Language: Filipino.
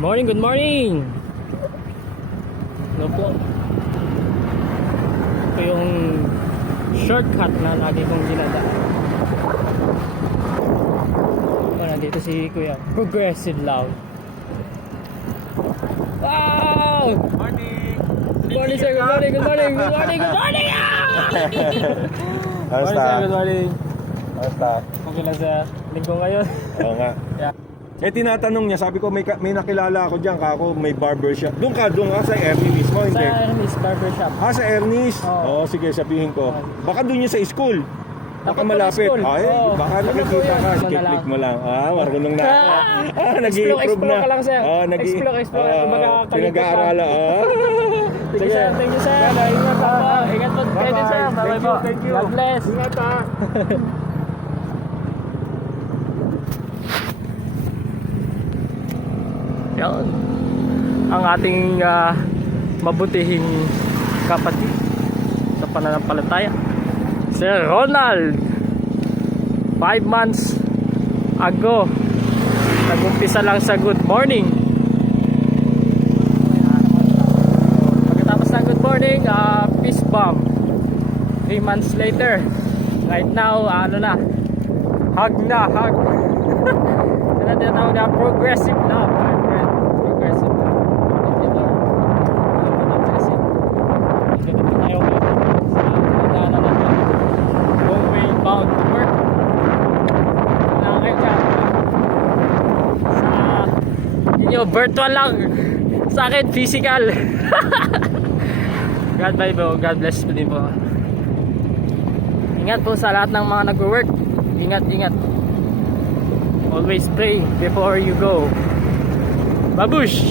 Morning, good morning. Ano po? Ito yung shortcut na lagi kong dinadaan. Nandito si Kuya Progressive Loud. Wow! Morning! Good morning sir, good morning, good morning, good morning, good morning! Good morning sir, good morning. Basta. Okay lang sir, linggo ngayon. Oo nga. Yeah. Tinatanong niya, sabi ko may nakilala ako diyan, kako may barbershop. Doon ka sa Ernie mismo, Sa hindi? Ernest Barbershop. Sa Ernest? Oo. Sige, sabihin ko. Baka doon yun sa school. Baka Dapat malapit. school. Ay, Oo. baka Ano po nakikita yun? ka. Ano na Click lang? mo lang. Marunong na ako. Nag-i-improve Explore na. ka lang sir. Explore. Explore. Kumbaga kalikot Pinag-aaralan. Thank you sir, thank you sir. Ingat po. Ingat po. Kayo din sir. Bye-bye po. Thank you. God bless. Ingat ha. Yan. Ang ating mabutihing kapatid sa pananampalataya, Sir Ronald. 5 months ago nag-umpisa lang sa good morning. Pagkatapos ng good morning, peace bomb. 3 months later, right now hug na hug. Yan ang tinatawag na progressive love, my friend. Progressive love. Dito tayo sa daanan natin. Going bound to work. Nakakaya siya. Sa inyo, virtual lang. Sa akin, physical. God bye po. God bless po din po. Ingat po sa lahat ng mga nag-work. Ingat, ingat. Always pray before you go. Babush!